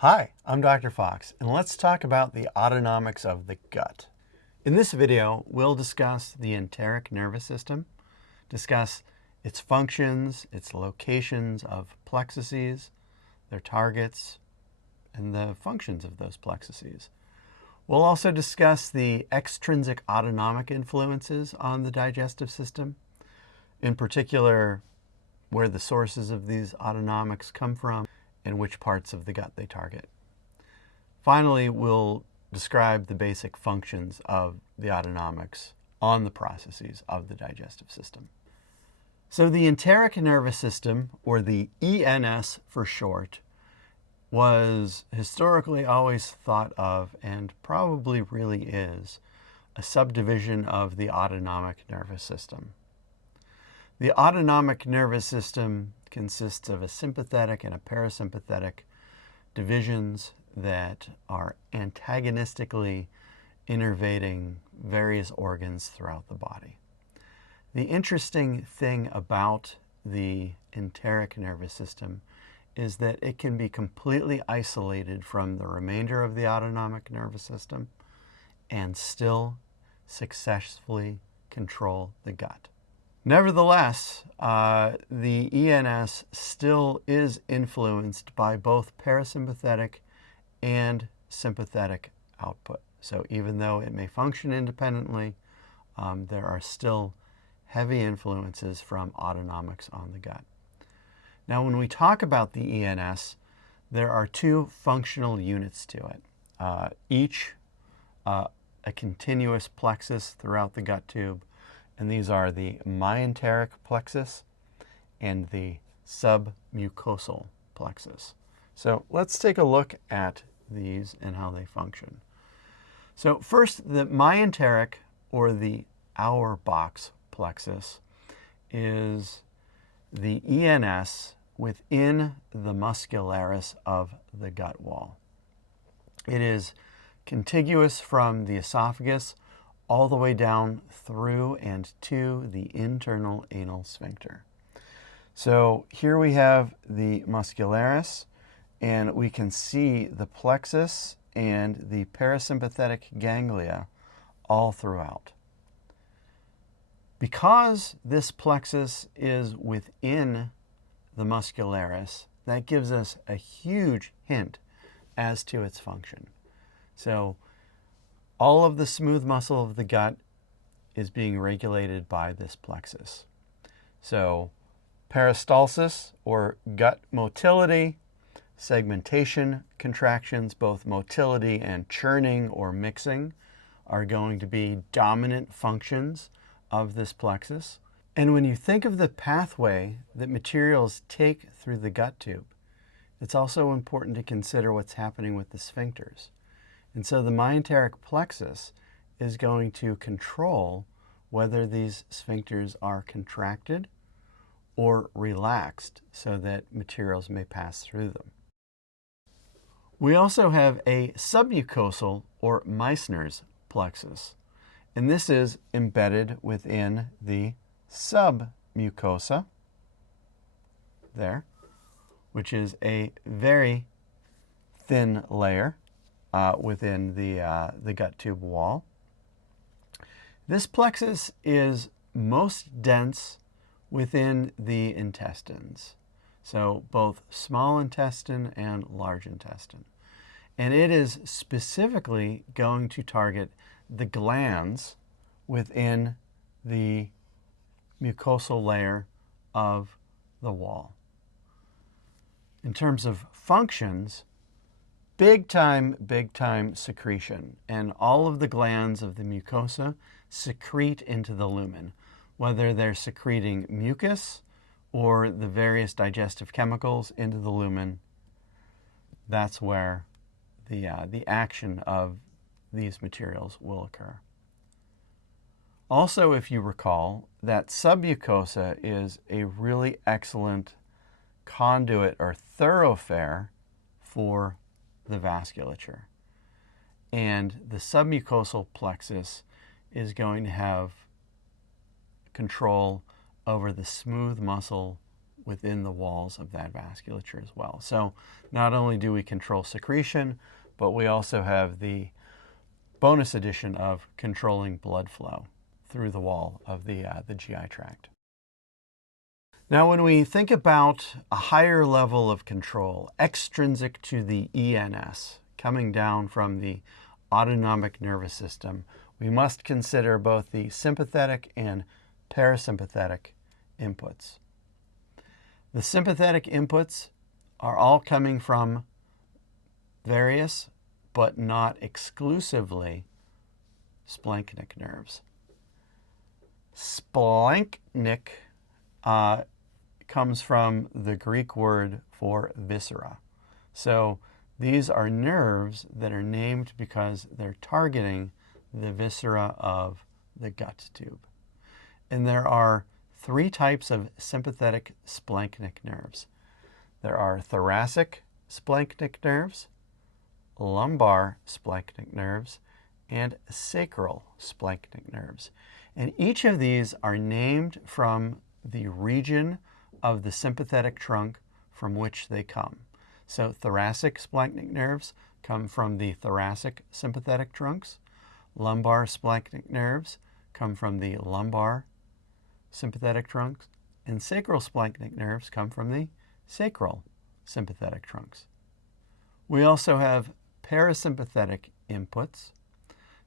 Hi, I'm Dr. Fox, and let's talk about the autonomics of the gut. In this video, we'll discuss the enteric nervous system, discuss its functions, its locations of plexuses, their targets, and the functions of those plexuses. We'll also discuss the extrinsic autonomic influences on the digestive system, in particular, where the sources of these autonomics come from and which parts of the gut they target. Finally, we'll describe the basic functions of the autonomics on the processes of the digestive system. So the enteric nervous system, or the ENS for short, was historically always thought of, and probably really is, a subdivision of the autonomic nervous system. The autonomic nervous system consists of a sympathetic and a parasympathetic divisions that are antagonistically innervating various organs throughout the body. The interesting thing about the enteric nervous system is that it can be completely isolated from the remainder of the autonomic nervous system and still successfully control the gut. Nevertheless, the ENS still is influenced by both parasympathetic and sympathetic output. So even though it may function independently, there are still heavy influences from autonomics on the gut. Now, when we talk about the ENS, there are two functional units to it, each a continuous plexus throughout the gut tube, and these are the myenteric plexus and the submucosal plexus. So let's take a look at these and how they function. So first, the myenteric, or the Auerbach's plexus, is the ENS within the muscularis of the gut wall. It is contiguous from the esophagus all the way down through and to the internal anal sphincter. So here we have the muscularis, and we can see the plexus and the parasympathetic ganglia all throughout. Because this plexus is within the muscularis, that gives us a huge hint as to its function. So all of the smooth muscle of the gut is being regulated by this plexus. So peristalsis, or gut motility, segmentation contractions, both motility and churning or mixing, are going to be dominant functions of this plexus. And when you think of the pathway that materials take through the gut tube, it's also important to consider what's happening with the sphincters. And so the myenteric plexus is going to control whether these sphincters are contracted or relaxed so that materials may pass through them. We also have a submucosal, or Meissner's plexus, and this is embedded within the submucosa there, which is a very thin layer within the gut tube wall. This plexus is most dense within the intestines, so both small intestine and large intestine. And it is specifically going to target the glands within the mucosal layer of the wall. In terms of functions, big time secretion, and all of the glands of the mucosa secrete into the lumen, whether they're secreting mucus or the various digestive chemicals into the lumen. That's where the action of these materials will occur. Also, if you recall, that submucosa is a really excellent conduit or thoroughfare for the vasculature. And the submucosal plexus is going to have control over the smooth muscle within the walls of that vasculature as well. So not only do we control secretion, but we also have the bonus addition of controlling blood flow through the wall of the GI tract. Now, when we think about a higher level of control, extrinsic to the ENS, coming down from the autonomic nervous system, we must consider both the sympathetic and parasympathetic inputs. The sympathetic inputs are all coming from various, but not exclusively, splanchnic nerves. Splanchnic comes from the Greek word for viscera. So these are nerves that are named because they're targeting the viscera of the gut tube. And there are three types of sympathetic splanchnic nerves. There are thoracic splanchnic nerves, lumbar splanchnic nerves, and sacral splanchnic nerves. And each of these are named from the region of the sympathetic trunk from which they come. So thoracic splanchnic nerves come from the thoracic sympathetic trunks. Lumbar splanchnic nerves come from the lumbar sympathetic trunks. And sacral splanchnic nerves come from the sacral sympathetic trunks. We also have parasympathetic inputs.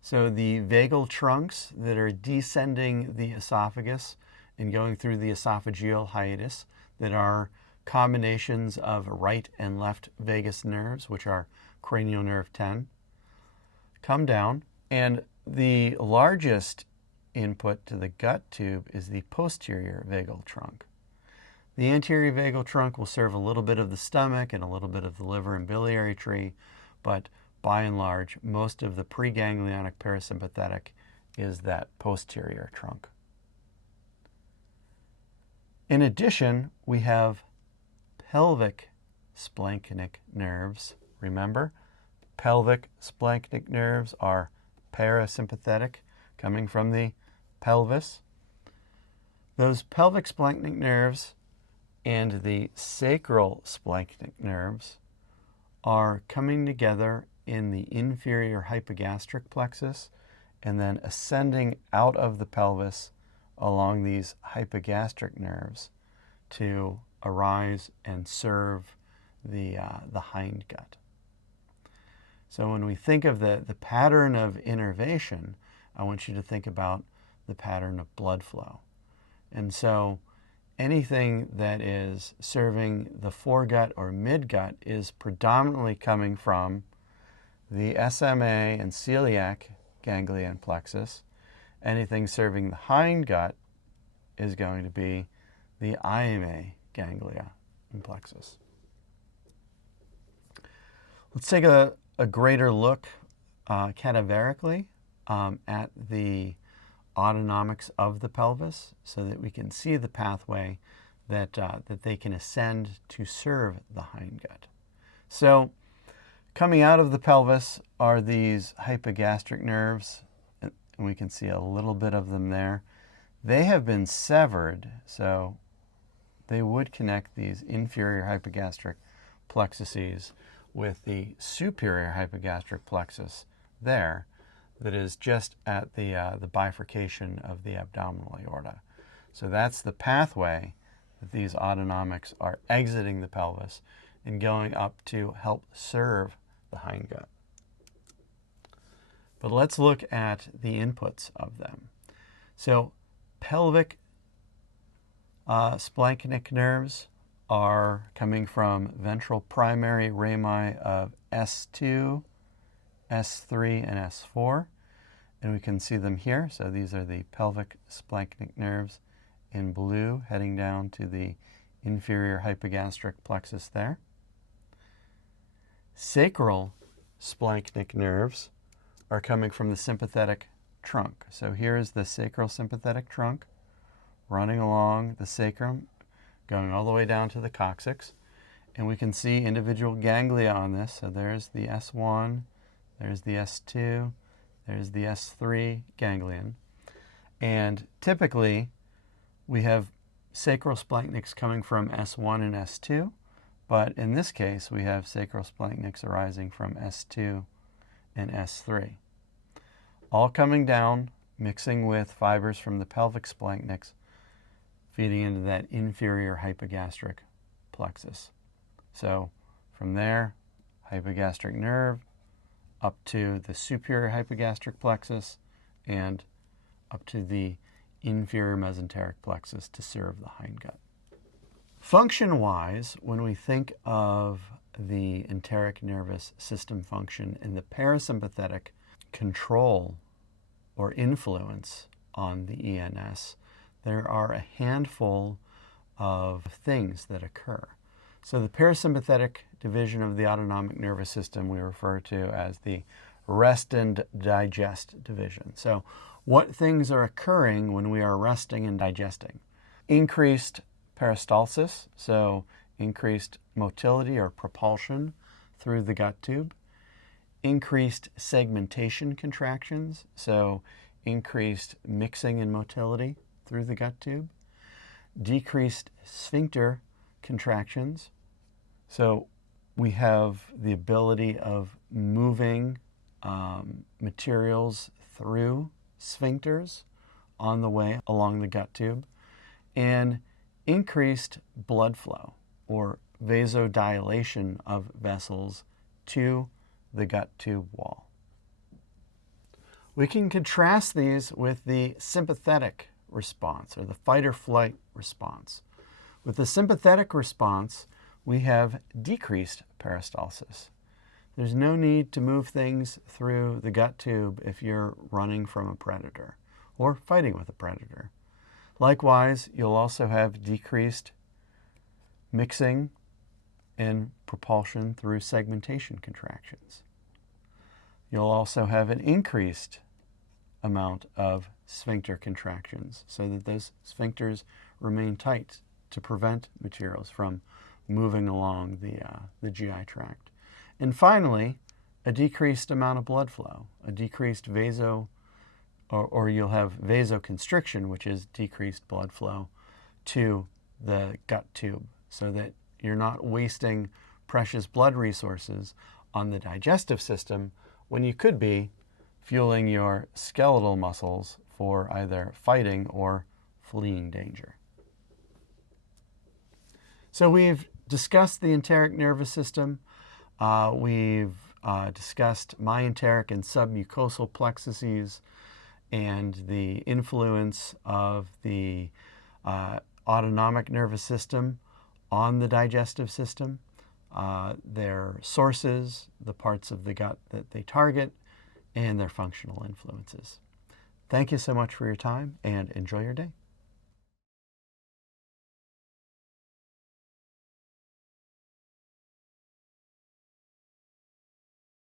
So the vagal trunks that are descending the esophagus and going through the esophageal hiatus, that are combinations of right and left vagus nerves, which are cranial nerve 10, come down. And the largest input to the gut tube is the posterior vagal trunk. The anterior vagal trunk will serve a little bit of the stomach and a little bit of the liver and biliary tree, but by and large, most of the preganglionic parasympathetic is that posterior trunk. In addition, we have pelvic splanchnic nerves. Remember, pelvic splanchnic nerves are parasympathetic, coming from the pelvis. Those pelvic splanchnic nerves and the sacral splanchnic nerves are coming together in the inferior hypogastric plexus and then ascending out of the pelvis along these hypogastric nerves to arise and serve the hindgut. So when we think of the pattern of innervation, I want you to think about the pattern of blood flow. And so anything that is serving the foregut or midgut is predominantly coming from the SMA and celiac ganglion plexus. Anything serving the hindgut is going to be the IMA ganglia and plexus. Let's take a greater look cadaverically at the autonomics of the pelvis so that we can see the pathway that they can ascend to serve the hindgut. So coming out of the pelvis are these hypogastric nerves, and we can see a little bit of them there. They have been severed, so they would connect these inferior hypogastric plexuses with the superior hypogastric plexus there that is just at the bifurcation of the abdominal aorta. So that's the pathway that these autonomics are exiting the pelvis and going up to help serve the hindgut. But let's look at the inputs of them. So pelvic splanchnic nerves are coming from ventral primary rami of S2, S3, and S4. And we can see them here. So these are the pelvic splanchnic nerves in blue heading down to the inferior hypogastric plexus there. Sacral splanchnic nerves are coming from the sympathetic trunk. So here is the sacral sympathetic trunk running along the sacrum, going all the way down to the coccyx. And we can see individual ganglia on this. So there's the S1, there's the S2, there's the S3 ganglion. And typically, we have sacrosplanchnics coming from S1 and S2, but in this case we have sacrosplanchnics arising from S2 and S3. All coming down, mixing with fibers from the pelvic splanchnics, feeding into that inferior hypogastric plexus. So from there, hypogastric nerve, up to the superior hypogastric plexus, and up to the inferior mesenteric plexus to serve the hindgut. Function-wise, when we think of the enteric nervous system function and the parasympathetic control or influence on the ENS, there are a handful of things that occur. So the parasympathetic division of the autonomic nervous system we refer to as the rest and digest division. So what things are occurring when we are resting and digesting? Increased peristalsis, so increased motility or propulsion through the gut tube. Increased segmentation contractions, so increased mixing and motility through the gut tube. Decreased sphincter contractions, so we have the ability of moving materials through sphincters on the way along the gut tube. And increased blood flow or vasodilation of vessels to the gut tube wall. We can contrast these with the sympathetic response or the fight or flight response. With the sympathetic response, we have decreased peristalsis. There's no need to move things through the gut tube if you're running from a predator or fighting with a predator. Likewise, you'll also have decreased mixing and propulsion through segmentation contractions. You'll also have an increased amount of sphincter contractions so that those sphincters remain tight to prevent materials from moving along the GI tract. And finally, a decreased amount of blood flow, a decreased or you'll have vasoconstriction, which is decreased blood flow to the gut tube, so that you're not wasting precious blood resources on the digestive system when you could be fueling your skeletal muscles for either fighting or fleeing danger. So we've discussed the enteric nervous system. We've discussed myenteric and submucosal plexuses and the influence of the autonomic nervous system on the digestive system, their sources, the parts of the gut that they target, and their functional influences. Thank you so much for your time, and enjoy your day.